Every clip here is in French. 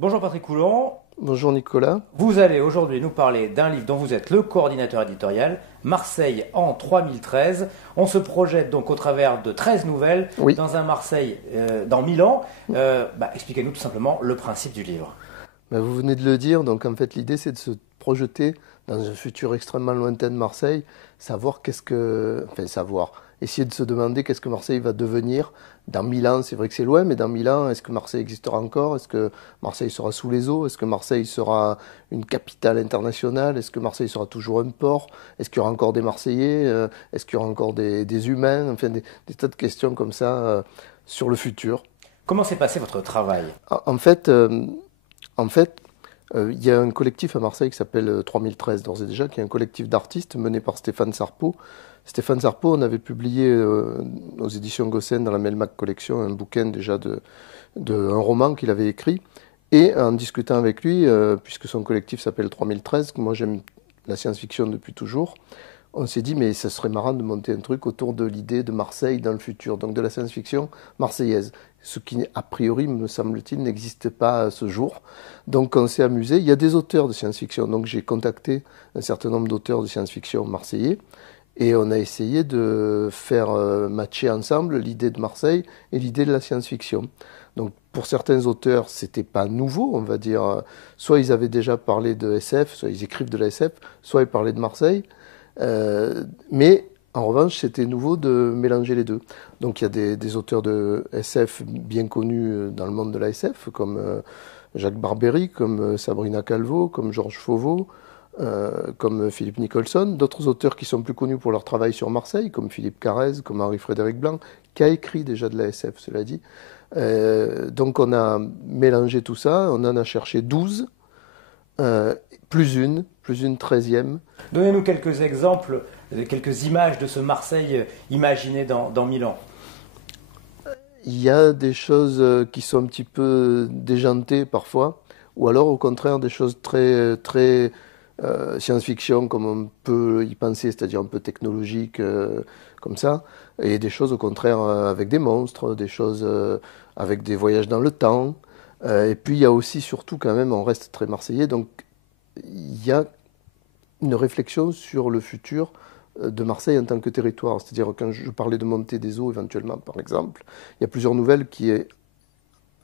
Bonjour Patrick Coulon, Bonjour Nicolas. vous allez aujourd'hui nous parler d'un livre dont vous êtes le coordinateur éditorial, Marseille en 3013. On se projette donc au travers de 13 nouvelles Oui, dans un Marseille dans 1000 ans. Expliquez-nous tout simplement le principe du livre. vous venez de le dire, donc en fait l'idée c'est de se projeter dans un futur extrêmement lointain de Marseille, essayer de se demander qu'est-ce que Marseille va devenir dans 1000 ans. C'est vrai que c'est loin, mais dans 1000 ans, est-ce que Marseille existera encore? Est-ce que Marseille sera sous les eaux? Est-ce que Marseille sera une capitale internationale? Est-ce que Marseille sera toujours un port? Est-ce qu'il y aura encore des Marseillais? Est-ce qu'il y aura encore des humains? Enfin, des tas de questions comme ça sur le futur. Comment s'est passé votre travail? En en fait, euh, En fait, il y a un collectif à Marseille qui s'appelle 3013 d'ores et déjà, qui est un collectif d'artistes mené par Stéphane Sarpeau. Stéphane Sarpeau, on avait publié aux éditions Gossen dans la Melmac Collection un bouquin déjà un roman qu'il avait écrit. Et en discutant avec lui, puisque son collectif s'appelle 3013, que moi j'aime la science-fiction depuis toujours, on s'est dit mais ça serait marrant de monter un truc autour de l'idée de Marseille dans le futur, donc de la science-fiction marseillaise, ce qui a priori, me semble-t-il, n'existe pas à ce jour. Donc on s'est amusé, il y a des auteurs de science-fiction, donc j'ai contacté un certain nombre d'auteurs de science-fiction marseillais, et on a essayé de faire matcher ensemble l'idée de Marseille et l'idée de la science-fiction. Donc pour certains auteurs, c'était pas nouveau, on va dire. Soit ils avaient déjà parlé de SF, soit ils écrivent de la SF, soit ils parlaient de Marseille. Mais en revanche, c'était nouveau de mélanger les deux. Donc il y a des auteurs de SF bien connus dans le monde de la SF, comme Jacques Barbery, comme Sabrina Calvo, comme Georges Fauveau, comme Philippe Nicholson. D'autres auteurs qui sont plus connus pour leur travail sur Marseille, comme Philippe Carrez, comme Henri-Frédéric Blanc, qui a écrit déjà de la SF, cela dit. Donc on a mélangé tout ça, on en a cherché 12, euh, plus une 13e. Donnez-nous quelques exemples, quelques images de ce Marseille imaginé dans 1000 ans. Il y a des choses qui sont un petit peu déjantées parfois, ou alors au contraire des choses très science-fiction comme on peut y penser, c'est-à-dire un peu technologique comme ça, et des choses au contraire avec des monstres, des choses avec des voyages dans le temps. Et puis il y a aussi surtout quand même, on reste très marseillais, donc il y a une réflexion sur le futur de Marseille en tant que territoire. C'est-à-dire quand je parlais de montée des eaux éventuellement, par exemple, il y a plusieurs nouvelles qui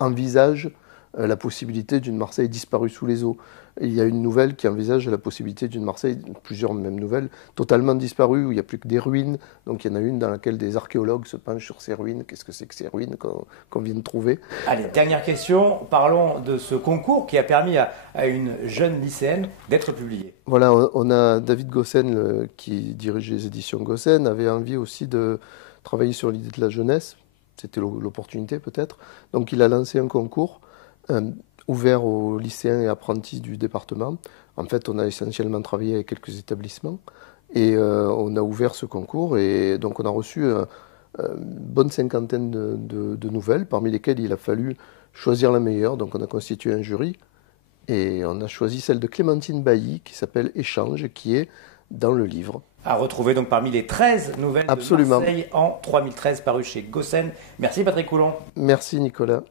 envisagent la possibilité d'une Marseille disparue sous les eaux. Et il y a une nouvelle qui envisage la possibilité d'une Marseille, plusieurs mêmes nouvelles, totalement disparue, où il n'y a plus que des ruines. Donc il y en a une dans laquelle des archéologues se penchent sur ces ruines. Qu'est-ce que c'est que ces ruines qu'on vient de trouver? Allez, dernière question. Parlons de ce concours qui a permis à une jeune lycéenne d'être publiée. Voilà, on a David Gossen, qui dirige les éditions Gossen, avait envie aussi de travailler sur l'idée de la jeunesse. C'était l'opportunité peut-être. Donc il a lancé un concours euh, ouvert aux lycéens et apprentis du département. En fait, on a essentiellement travaillé avec quelques établissements et on a ouvert ce concours et donc on a reçu une bonne cinquantaine de nouvelles, parmi lesquelles il a fallu choisir la meilleure. Donc on a constitué un jury et on a choisi celle de Clémentine Bailly qui s'appelle Échange, qui est dans le livre. À retrouver donc parmi les 13 nouvelles de Absolument. Marseille en 3013 paru chez Gossen. Merci Patrick Coulon. Merci Nicolas.